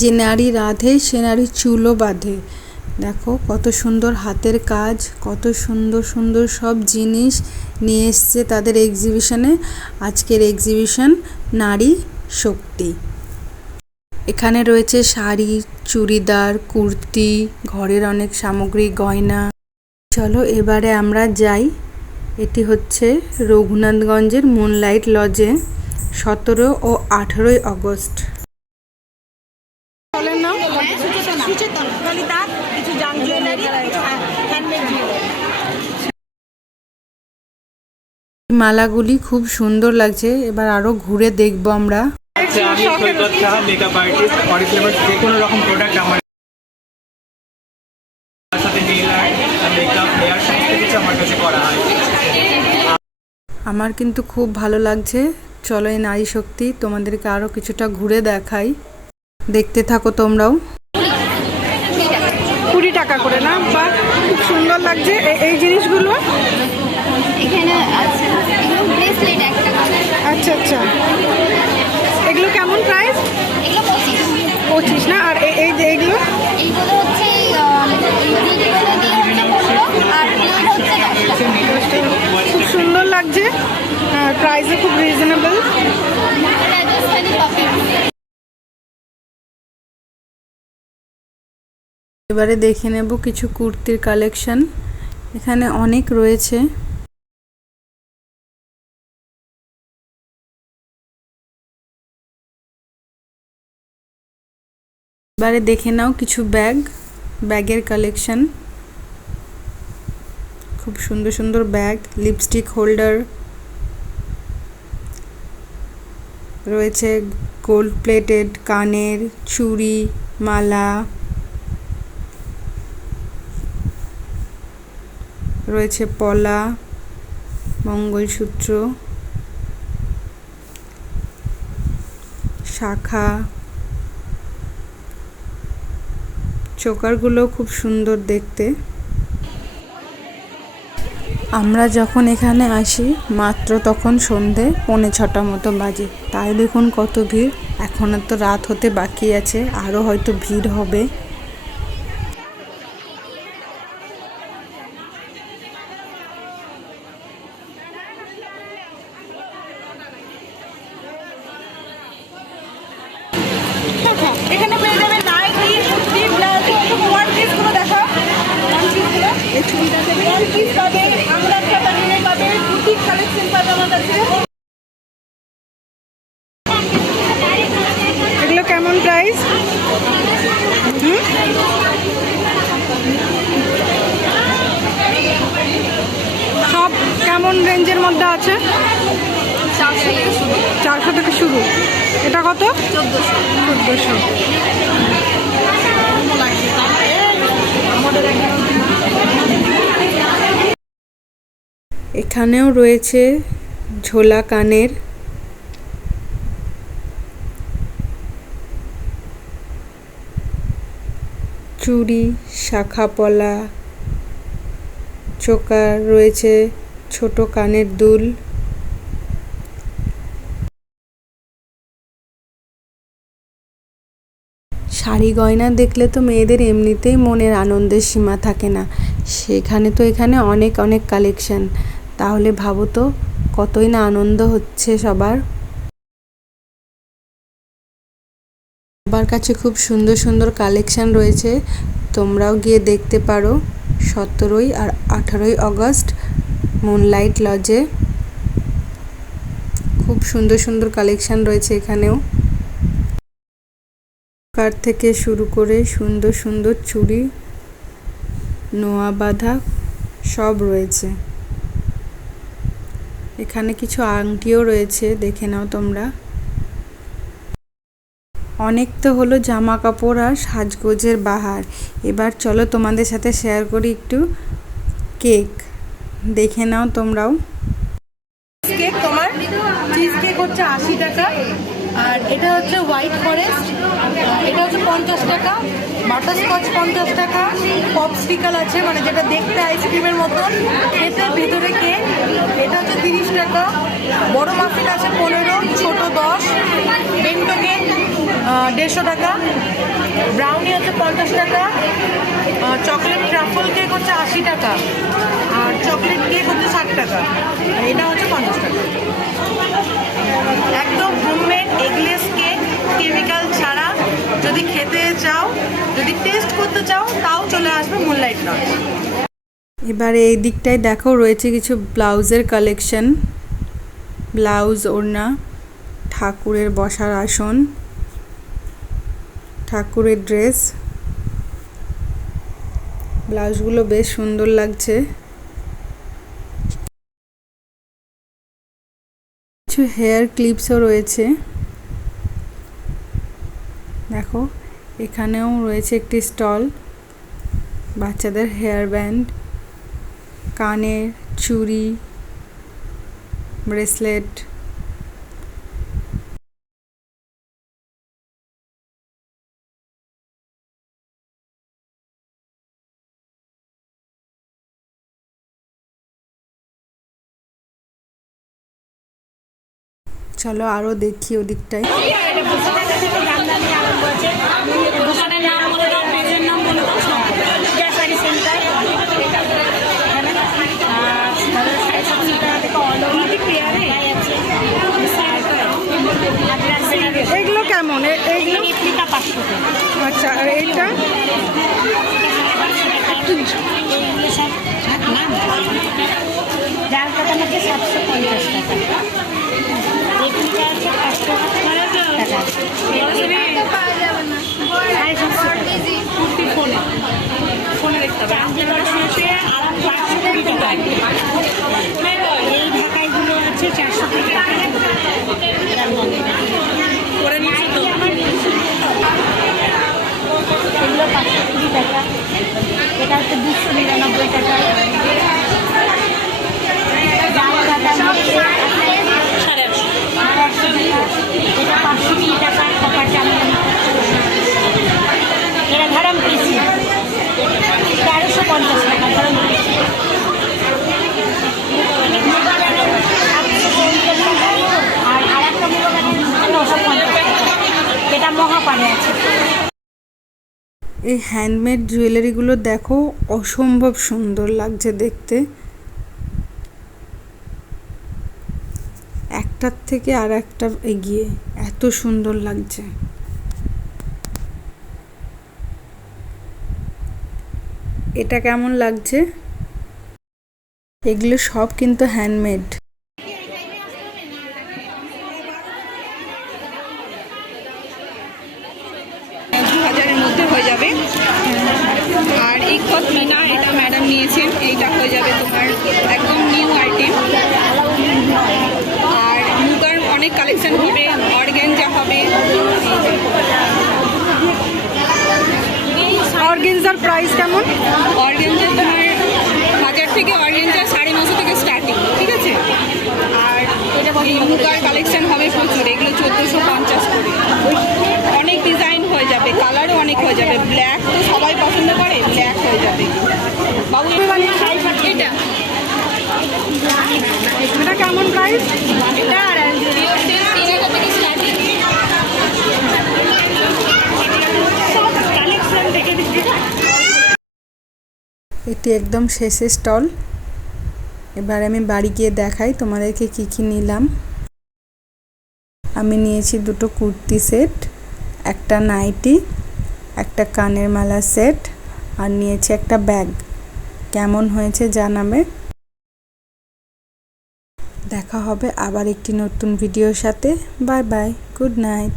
যে নারী রাঁধে সে নারী চুলও বাঁধে। দেখো কত সুন্দর হাতের কাজ, কত সুন্দর সুন্দর সব জিনিস নিয়ে এসছে তাদের এক্সিবিশনে। আজকের এক্সিবিশন নারী শক্তি। এখানে রয়েছে শাড়ি, চুড়িদার, কুর্তি, ঘরের অনেক সামগ্রী, গয়না। চলো এবারে আমরা যাই। এটি হচ্ছে রঘুনাথগঞ্জের মুনলাইট লজে 17 ও 18 আগস্ট। মালাগুলি খুব সুন্দর লাগছে, এবার আরো ঘুরে দেখবো আমরা। আমার কিন্তু খুব ভালো লাগছে। চলো এই নারী শক্তি তোমাদেরকে আরো কিছুটা ঘুরে দেখাই, দেখতে থাকো তোমরাও। 20 টাকা করে না? বা খুব সুন্দর লাগছে এই জিনিসগুলো। এখানে আছে এগুলো ব্রেসলেট একটা। আচ্ছা আচ্ছা, এগুলো কেমন প্রাইস? এগুলো 25 না? আর এই যে এইগুলো এইগুলো হচ্ছে আর হচ্ছে খুব সুন্দর লাগছে, প্রাইসও খুব রিজনেবল। এবারে দেখে নেব কিছু কুর্তির কালেকশন। এখানে অনেক রয়েছে। এবারে দেখে নাও কিছু ব্যাগের কালেকশন। খুব সুন্দর সুন্দর ব্যাগ, লিপস্টিক হোল্ডার রয়েছে, গোল্ড প্লেটেড কানের, চুড়ি, মালা রয়েছে, পলা, মঙ্গলসূত্র, শাখা। চোকারগুলো খুব সুন্দর দেখতে। আমরা যখন এখানে আসি মাত্র তখন সন্ধে 5:45 মতো বাজে, তাই দেখুন কত ভিড়। এখনো তো রাত হতে বাকি আছে, আরও হয়তো ভিড় হবে। এখানে পেয়ে যাবে nighty, kurti, blouse, one piece গুলো দেখো। ওয়ান পিস পাবে, আমরা প্যাটার্নের পাবে, বুটিক কালেকশন পাবে আমার কাছে। এগুলো কেমন প্রাইস? সব কেমন রেঞ্জের মধ্যে আছে? 400 থেকে শুরু। এটা কত? 1400। এখানেও রয়েছে ঝোলা কানের, চুড়ি, শাখা পলা, চোকার রয়েছে, ছোট কানের দুল। শাড়ি গয়না দেখলে তো মেয়েদের এমনিতেই মনের আনন্দের সীমা থাকে না, সেখানে তো এখানে অনেক অনেক কালেকশন। তাহলে ভাবো তো কতই না আনন্দ হচ্ছে সবার। সবার কাছে খুব সুন্দর সুন্দর কালেকশন রয়েছে, তোমরাও গিয়ে দেখতে পারো। 17 আর 18 আগস্ট মুনলাইট লজে খুব সুন্দর সুন্দর কালেকশন রয়েছে এখানেও। কার থেকে শুরু করে সুন্দর সুন্দর চুড়ি, নোয়া বাঁধা সব রয়েছে। এখানে কিছু আংটিও রয়েছে, দেখে নাও তোমরা। অনেক তো হলো জামা কাপড় আর সাজগোজের বাহার, এবার চলো তোমাদের সাথে শেয়ার করি একটু কেক। দেখে নাও তোমরাও। কেক তোমার চিজ কেক হচ্ছে 80 টাকা, আর এটা হচ্ছে হোয়াইট ফরেস্ট এটা হচ্ছে 50 টাকা, বাটারস্কচ 50 টাকা, পপসিকল আছে মানে যেটা দেখতে আইসক্রিমের মতন, খেতে ভেতরে কেক, এটা হচ্ছে 30 টাকা, বড় মাফিন আছে 15, ছোট 10, বেন্টো কেক 150 টাকা, ব্রাউনি হচ্ছে 50 টাকা, চকলেট ট্রাফল কেক হচ্ছে 80 টাকা, আর চকলেট কেক হচ্ছে 60 টাকা, আর এটা হচ্ছে 50 টাকা। একদম হোমমেড এগলেস কেক, কেমিক্যাল ছাড়া। যদি খেতে চাও, যদি টেস্ট করতে চাও, তাও চলে আসবে মুনলাইট লজ। এবারে এই দিকটায় দেখো রয়েছে কিছু ব্লাউজের কালেকশন, ব্লাউজ, ওড়না, ঠাকুরের বসার আসন, ঠাকুরের ড্রেস। ব্লাউজগুলো বেশ সুন্দর লাগছে। কিছু হেয়ার ক্লিপসও রয়েছে, দেখো এখানেও রয়েছে একটি স্টল। বাচ্চাদের হেয়ার ব্যান্ড, কানের চুড়ি, ব্রেসলেট। চলো আরো দেখি ওদিকটায়। দোকানের নাম বলে দাও, পেজের নাম বলে দাও, গ্যাসারি সেন্টার। এগুলো কেমন? এইগুলো আচ্ছা, আর এইটা যার কথা মধ্যে 750 টাকা, এগুলো আছে 500 টাকা, ফোনে দেখতে হবে। এই ঢাকাইগুলো আছে 400 টাকা করে নিচ্ছি তো। এগুলো 520 টাকা, এটা হচ্ছে 299 টাকা। এটা 520 টাকা, কপার চামড়া। এটা ধরম পিসি 1350 টাকা ধরম পিসি। আর আরেকটা মুগা 950 টাকা, এটা মহাপানে আছে। এই হ্যান্ডমেড জুয়েলারিগুলো দেখো, অসম্ভব সুন্দর লাগছে দেখতে। একটার থেকে আর একটা এগিয়ে, এত সুন্দর লাগছে। এটা কেমন লাগছে? এগুলো সব কিন্তু হ্যান্ডমেড। 2000-এর মধ্যে হয়ে যাবে। আর ইকত মিনা, এটা ম্যাডাম নিয়েছেন, এইটা হয়ে যাবে তোমার একদম নিউ আইটেম। আর মুগার অনেক কালেকশন হবে, অর্গানজা হবে। অর্গানজার প্রাইস কেমন? অর্গানজা তোমার 1000 থেকে, অর্গানজা 950 থেকে স্টার্টিং, ঠিক আছে। আর এই মুগার কালেকশন হবে প্রচুর, এগুলো 1450 করে। অনেক ডিজাইন হয়ে যাবে, কালারও অনেক হয়ে যাবে। ব্ল্যাক তো সবাই পছন্দ করে, ব্ল্যাক হয়ে যাবে। বাবু এটা এটা কেমন প্রাইস? এটা 3000 থেকে স্টার্টিং। কালেকশন থেকে এটি একদম শেষের স্টল। এবার আমি বাড়ি গিয়ে দেখাই তোমাদেরকে কি কি নিলাম। আমি নিয়েছি দুটো কুর্তি সেট, একটা নাইটি, একটা কানের মালা সেট, আর নিয়েছি একটা ব্যাগ। কেমন হয়েছে জানাবে। দেখা হবে আবার একটি নতুন ভিডিওর সাথে। Bye bye, good night.